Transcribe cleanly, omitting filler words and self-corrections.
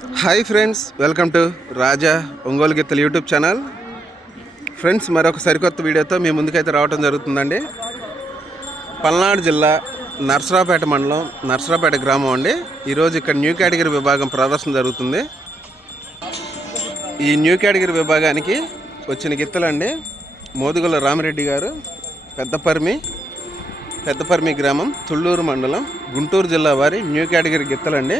Hi friends, welcome to రాజా ఒంగోలు గిత్తలు YouTube channel. Friends, మరొక సరికొత్త వీడియోతో మీ ముందుకైతే రావడం జరుగుతుందండి. పల్నాడు జిల్లా నర్సరావుపేట మండలం నర్సరావుపేట గ్రామం అండి. ఈరోజు ఇక్కడ న్యూ కేటగిరీ విభాగం ప్రదర్శన జరుగుతుంది. ఈ న్యూ కేటగిరీ విభాగానికి వచ్చిన గిత్తలండి మోదుగుల రామిరెడ్డి గారు, పెద్దపర్మి గ్రామం, తుళ్ళూరు మండలం, గుంటూరు జిల్లా వారి న్యూ కేటగిరీ గిత్తలండి.